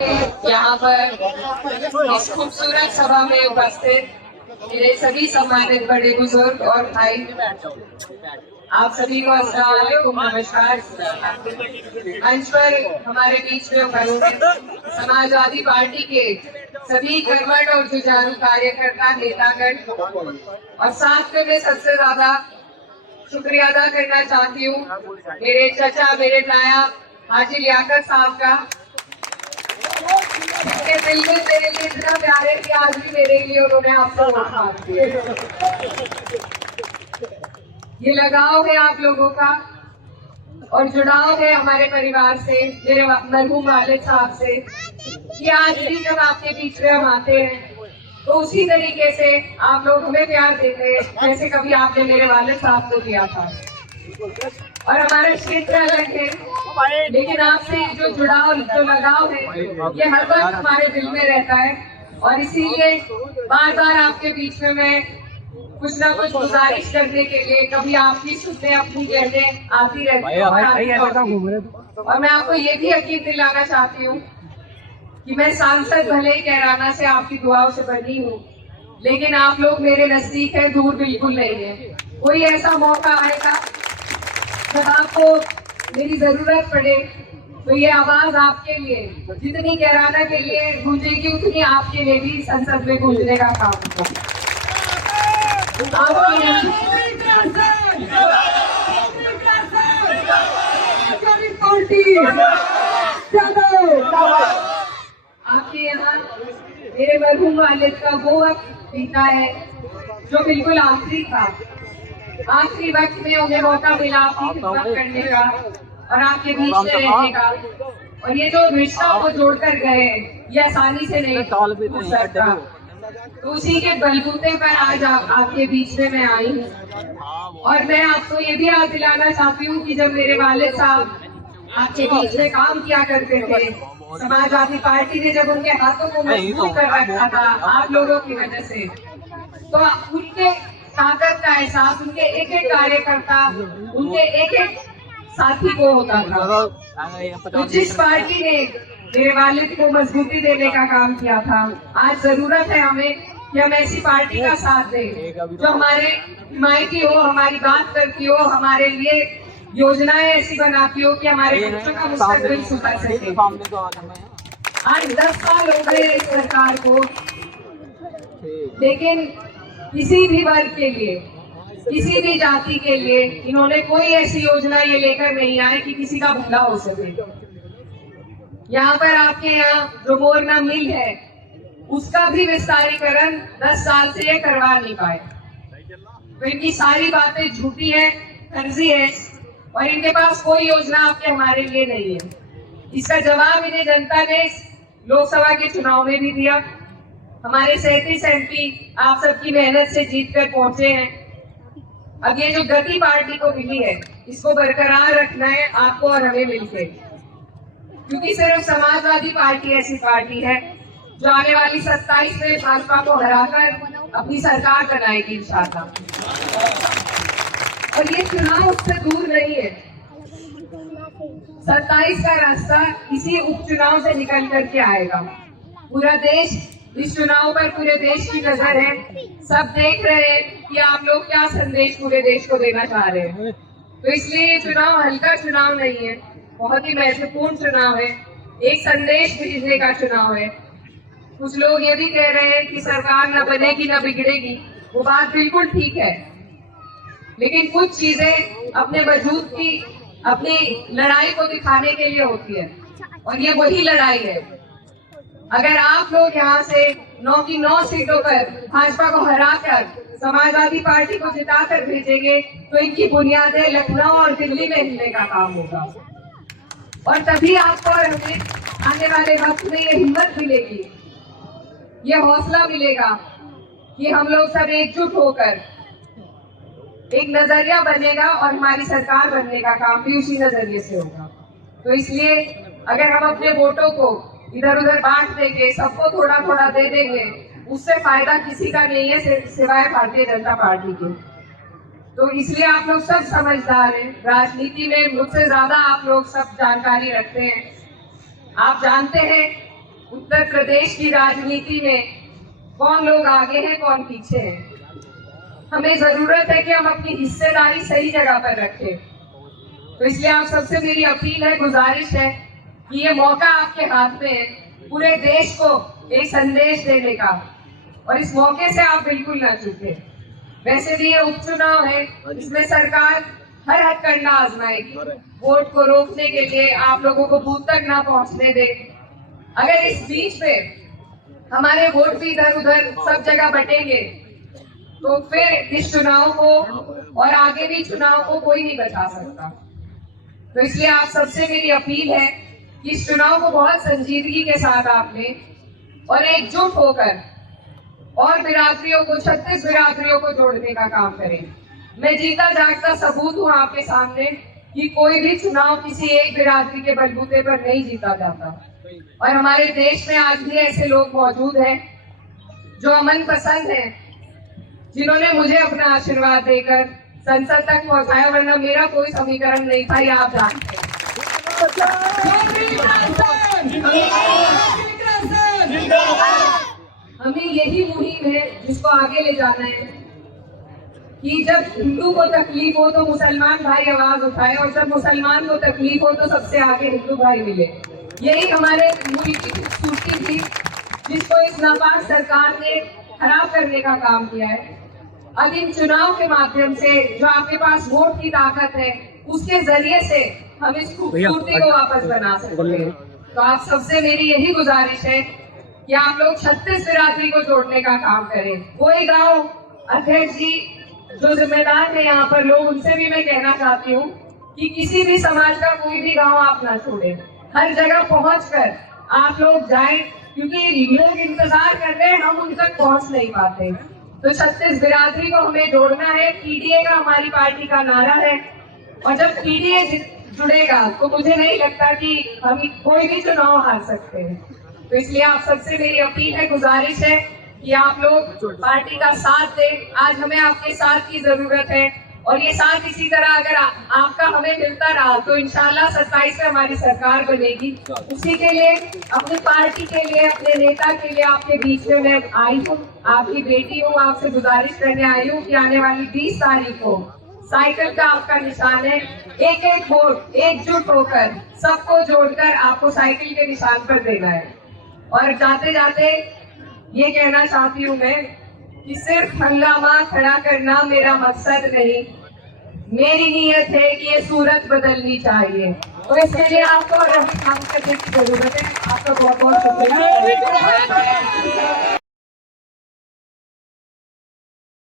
यहाँ पर इस खूबसूरत सभा में उपस्थित मेरे सभी सम्मानित बड़े बुजुर्ग और भाई, आप सभी को अस्सलाम वालेकुम, नमस्कार। मंच पर हमारे बीच में उपस्थित समाजवादी पार्टी के सभी कर्मठ और जुझारू कार्यकर्ता, नेतागण, और साथ में मैं सबसे ज्यादा शुक्रिया अदा करना चाहती हूँ मेरे चचा, मेरे नायब हाजी लियाकत साहब का। मेरे दिल में मेरे लिए इतना प्यार है कि आज भी मेरे लिए उन्होंने आपको वोट मांग दिया। ये लगाव है आप लोगों का और जुड़ाव है हमारे परिवार से, मेरे मरहूम वालिद साहब से, कि आज भी जब आपके बीच में हम आते हैं तो उसी तरीके से आप लोग हमें प्यार देते हैं जैसे कभी आपने मेरे वालिद साहब को दिया था। और हमारा क्षेत्र अलग है, लेकिन आपसे जो जुड़ाव, जो लगाव है, ये हर वक्त हमारे दिल में रहता है। और इसीलिए बार बार आपके बीच में मैं कुछ ना कुछ गुजारिश करने के लिए, कभी आपकी सुनने अपनी कहने आती रहती हूँ। और मैं आपको ये भी यकीन दिलाना चाहती हूँ कि मैं सांसद भले ही कैराना से आपकी दुआओं से बनी हूँ, लेकिन आप लोग मेरे नजदीक है, दूर बिल्कुल नहीं है। कोई ऐसा मौका आएगा जब आपको मेरी जरूरत पड़े तो ये आवाज आपके लिए, जितनी कैराना के लिए गूंजेगी उतनी आपके लिए भी संसद में गूंजने का काम होगा। आपके यहाँ मेरे मरहूम वालिद का वो वक्त बीता है जो बिल्कुल आखिरी था। आखिरी वक्त में उन्हें मौका मिला आपकी खिदमत करने का और आपके बीच में रहने का। और ये जो रिश्ता वो जोड़कर गए, ये आसानी से नहीं टूट सकता। तो उसी के बलबूते पर आज आपके बीच में मैं आई हूँ। और मैं आपको ये भी याद दिलाना चाहती हूँ कि जब मेरे वालिद साहब आपके बीच में काम किया करते थे, समाजवादी पार्टी ने जब उनके हाथों को मजबूत कर रखा था आप लोगों की वजह से, तो उनके ताकत का एहसास उनके एक एक कार्यकर्ता, उनके एक एक साथी को होता था। तो जिस पार्टी ने मेरे वालिद को मजबूती देने का काम किया था, आज जरूरत है हमें कि हम ऐसी पार्टी का साथ दें जो हमारे हिमायती हो, हमारी बात करती हो, हमारे लिए योजनाएं ऐसी बनाती हो कि हमारे बच्चों का मुस्तकबिल सुधर सके। आज 10 साल हो गए इस सरकार को, लेकिन किसी भी वर्ग के लिए, किसी भी जाति के लिए इन्होंने कोई ऐसी योजना ये लेकर नहीं आए कि किसी का भला हो सके। यहाँ पर आपके यहाँ जो मोरना मिल है, उसका भी विस्तारीकरण 10 साल से ये करवा नहीं पाए। तो इनकी सारी बातें झूठी है, फर्जी है, और इनके पास कोई योजना आपके हमारे लिए नहीं है। इसका जवाब इन्हें जनता ने लोकसभा के चुनाव में भी दिया। हमारे 37 MP आप सबकी मेहनत से जीत कर पहुंचे हैं। अब ये जो गति पार्टी को मिली है, इसको बरकरार रखना है आपको और हमें मिलकर, क्योंकि सिर्फ समाजवादी पार्टी ऐसी पार्टी है जो आने वाली 27 में भाजपा को हराकर अपनी सरकार बनाएगी इंशाअल्लाह। और ये चुनाव उससे दूर नहीं है। 27 का रास्ता इसी उपचुनाव से निकल करके आएगा। पूरा देश इस चुनाव पर, पूरे देश की नजर है। सब देख रहे हैं कि आप लोग क्या संदेश पूरे देश को देना चाह रहे हैं। तो इसलिए ये चुनाव हल्का चुनाव नहीं है, बहुत ही महत्वपूर्ण चुनाव है, एक संदेश भेजने का चुनाव है। कुछ लोग ये भी कह रहे हैं कि सरकार न बनेगी न बिगड़ेगी, वो बात बिल्कुल ठीक है, लेकिन कुछ चीजें अपने वजूद की, अपनी लड़ाई को दिखाने के लिए होती है, और ये वही लड़ाई है। अगर आप लोग यहाँ से 9 की 9 सीटों पर भाजपा को हराकर समाजवादी पार्टी को जिताकर भेजेंगे तो इनकी बुनियादें लखनऊ और दिल्ली में हिलने का काम होगा। और तभी आपको और हमें आने वाले वक्त में ये हिम्मत मिलेगी, ये हौसला मिलेगा कि हम लोग सब एकजुट होकर एक नजरिया बनेगा और हमारी सरकार बनने का काम भी उसी नजरिए से होगा। तो इसलिए अगर हम अपने वोटों को इधर उधर बांट देंगे, सबको थोड़ा थोड़ा दे देंगे, उससे फायदा किसी का नहीं है सिवाय भारतीय जनता पार्टी के। तो इसलिए आप लोग सब समझदार हैं, राजनीति में मुझसे ज्यादा आप लोग सब जानकारी रखते हैं। आप जानते हैं उत्तर प्रदेश की राजनीति में कौन लोग आगे हैं, कौन पीछे हैं। हमें जरूरत है कि हम अपनी हिस्सेदारी सही जगह पर रखें। तो इसलिए आप सबसे मेरी अपील है, गुजारिश है कि ये मौका आपके हाथ में है पूरे देश को एक संदेश देने का, और इस मौके से आप बिल्कुल ना चूके। वैसे भी ये उपचुनाव है, इसमें सरकार हर हथकंडा आजमाएगी वोट को रोकने के लिए, आप लोगों को बूथ तक ना पहुंचने दे। अगर इस बीच में हमारे वोट भी इधर उधर सब जगह बटेंगे तो फिर इस चुनाव को और आगे भी चुनाव को कोई नहीं बचा सकता। तो इसलिए आप सबसे मेरी अपील है कि इस चुनाव को बहुत संजीदगी के साथ आपने और एकजुट होकर और बिरादरियों को, 36 बिरादरियों को जोड़ने का काम करें। मैं जीता जागता सबूत हूँ आपके सामने कि कोई भी चुनाव किसी एक बिरादरी के बलबूते पर नहीं जीता जाता, और हमारे देश में आज भी ऐसे लोग मौजूद हैं जो अमन पसंद हैं, जिन्होंने मुझे अपना आशीर्वाद देकर संसद तक पहुंचाया, वरना मेरा कोई समीकरण नहीं था, ये आप जानते हैं। हमें यही मुहिम है जिसको आगे ले जाना है कि जब हिंदू को तकलीफ हो तो मुसलमान भाई आवाज उठाए, और जब मुसलमान को तकलीफ हो तो सबसे आगे हिंदू भाई मिले। यही हमारे मुल्क की खूबसूरती थी जिसको इस नापाक सरकार ने खराब करने का काम किया है। अब इन चुनाव के माध्यम से जो आपके पास वोट की ताकत है, उसके जरिए से हम इस खूबसूरती को वापस बना सकते हैं। तो आप सबसे मेरी यही गुजारिश है कि आप लोग 36 बिरादरी को जोड़ने का काम करें। कोई गांव अध्यक्ष जी जो जिम्मेदार है यहाँ पर लोग, उनसे भी मैं कहना चाहती हूँ कि किसी भी समाज का कोई भी गांव आप ना छोड़ें, हर जगह पहुंचकर आप लोग जाएं, क्योंकि लोग इंतजार कर रहे हैं, हम उन तक पहुंच नहीं पाते। तो 36 बिरादरी को हमें जोड़ना है। पीडीए का हमारी पार्टी का नारा है, और जब पीडीए जुड़ेगा तो मुझे नहीं लगता कि हम कोई भी चुनाव हार सकते हैं। तो इसलिए आप सबसे मेरी अपील है, गुजारिश है कि आप लोग पार्टी का साथ दें। आज हमें आपके साथ की जरूरत है, और ये साथ इसी तरह अगर आपका हमें मिलता रहा तो इंशाल्लाह 27 में हमारी सरकार बनेगी। उसी के लिए, अपनी पार्टी के लिए, अपने नेता के लिए आपके बीच में मैं आई हूँ, आपकी बेटी हूँ, आपसे गुजारिश करने आई हूँ कि आने वाली 20 तारीख को साइकिल का आपका निशान है। एक एक वोट एकजुट होकर सबको जोड़कर आपको साइकिल के निशान पर देना है। और जाते जाते ये कहना चाहती हूँ मैं कि सिर्फ हंगामा खड़ा करना मेरा मकसद नहीं, मेरी नीयत है कि ये सूरत बदलनी चाहिए। तो इसके लिए आपको और काम करने की जरूरत है। आपका बहुत बहुत शुक्रिया।